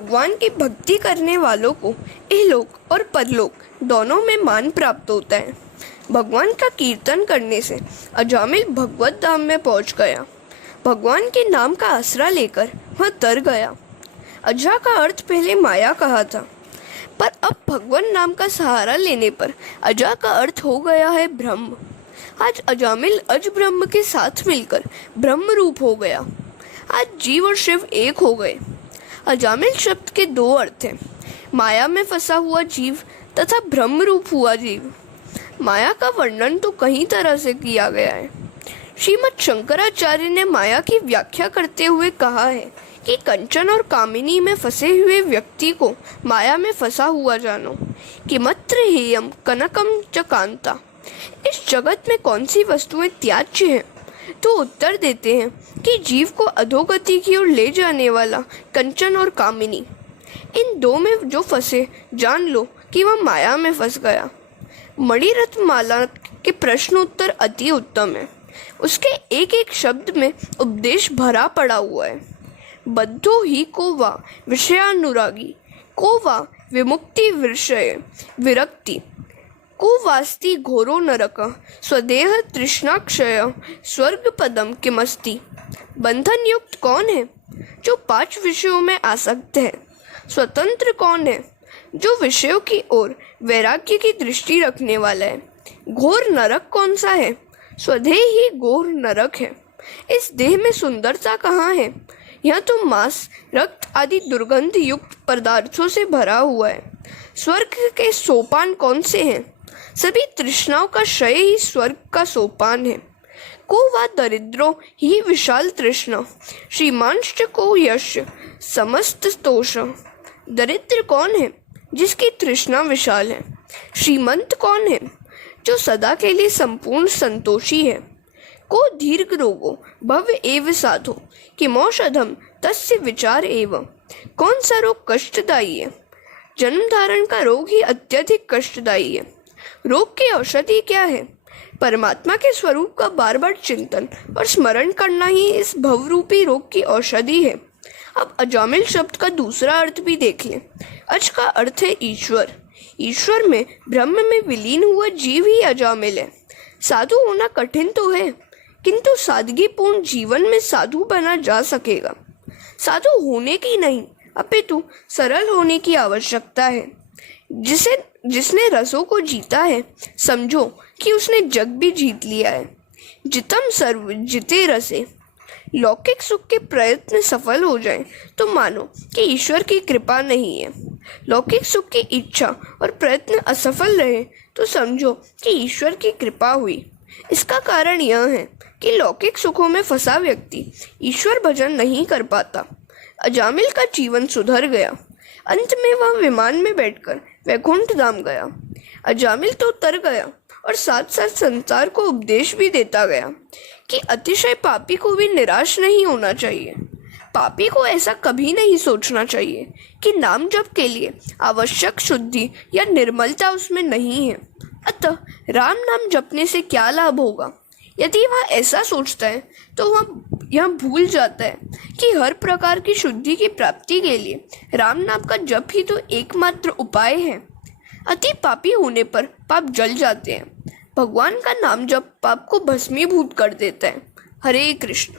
भगवान की भक्ति करने वालों को इहलोक और परलोक दोनों में मान प्राप्त होता है। भगवान का कीर्तन करने से अजामिल भगवत धाम में पहुंच गया। भगवान के नाम का आसरा लेकर वह तर गया। अजा का अर्थ पहले माया कहा था, पर अब भगवान नाम का सहारा लेने पर अजा का अर्थ हो गया है ब्रह्म। आज अजामिल अज ब्रह्म के साथ मिलकर ब्रह्म रूप हो गया। आज जीव और शिव एक हो गए। अजामिल शब्द के दो अर्थ हैं, माया में फंसा हुआ जीव तथा ब्रह्म रूप हुआ जीव। माया का वर्णन तो कई तरह से किया गया है। श्रीमद् शंकराचार्य ने माया की व्याख्या करते हुए कहा है कि कंचन और कामिनी में फंसे हुए व्यक्ति को माया में फंसा हुआ जानो। किमत्र हेयम कनकम च कांता। इस जगत में कौन सी वस्तुएं त्याज्य हैं? तो उत्तर देते हैं कि जीव को अधोगति की ओर ले जाने वाला कंचन और कामिनी। इन दो में जो फंसे, जान लो कि वह माया में फंस गया। मणिरत्न माला के प्रश्न उत्तर अति उत्तम है। उसके एक एक शब्द में उपदेश भरा पड़ा हुआ है। बद्धो ही को वा विषयानुरागी, को वा विमुक्ति विषय विरक्ति, को वास्ति घोरो नरक, स्वदेह तृष्णाक्षय स्वर्ग पदम किमस्ति। बंधन युक्त कौन है? जो 5 विषयों में आसक्त है। स्वतंत्र कौन है? जो विषयों की ओर वैराग्य की दृष्टि रखने वाला है। घोर नरक कौन सा है? स्वदेह ही घोर नरक है। इस देह में सुंदरता कहाँ है? यह तो मांस, रक्त आदि दुर्गंध युक्त पदार्थों से भरा हुआ है। स्वर्ग के सोपान कौन से हैं? सभी तृष्णाओं का क्षय ही स्वर्ग का सोपान है। को वा दरिद्रो ही विशाल तृष्णा, श्रीमांश्च को यश समस्त तोष। दरिद्र कौन है? जिसकी तृष्णा विशाल है। श्रीमंत कौन है? जो सदा के लिए संपूर्ण संतोषी है। को दीर्घ रोगो भव्य एव साधो, किमौषधम तस्य विचार एव। कौन सा रोग कष्टदायी है? जन्म धारण का रोग ही अत्यधिक कष्टदायी है। रोग की औषधि क्या है? परमात्मा के स्वरूप का बार बार चिंतन और स्मरण करना ही इस भवरूपी रोग की औषधि है। अब अजामिल शब्द का दूसरा अर्थ भी देख लें। अज का अर्थ है ईश्वर। ईश्वर में, ब्रह्म में विलीन हुआ जीव ही अजामिल है। साधु होना कठिन तो है, किंतु सादगीपूर्ण जीवन में साधु बना जा सकेगा। साधु होने की नहीं, अपितु सरल होने की आवश्यकता है। जिसने रसों को जीता है, समझो कि उसने जग भी जीत लिया है। जितम सर्व जिते रसे। लौकिक सुख के प्रयत्न सफल हो जाएं तो मानो कि ईश्वर की कृपा नहीं है। लौकिक सुख की इच्छा और प्रयत्न असफल रहे तो समझो कि ईश्वर की कृपा हुई। इसका कारण यह है कि लौकिक सुखों में फंसा व्यक्ति ईश्वर भजन नहीं कर पाता। अजामिल का जीवन सुधर गया। अंत में वह विमान में बैठकर वैकुंठ धाम गया। अजामिल तो तर गया और साथ साथ संसार को उपदेश भी देता गया कि अतिशय पापी को भी निराश नहीं होना चाहिए। पापी को ऐसा कभी नहीं सोचना चाहिए कि नाम जप के लिए आवश्यक शुद्धि या निर्मलता उसमें नहीं है, अतः राम नाम जपने से क्या लाभ होगा। यदि वह ऐसा सोचता है तो वह यह भूल जाता है कि हर प्रकार की शुद्धि की प्राप्ति के लिए राम नाम का जप ही तो एकमात्र उपाय है। अति पापी होने पर पाप जल जाते हैं। भगवान का नाम जप पाप को भस्मीभूत कर देता है। हरे कृष्ण।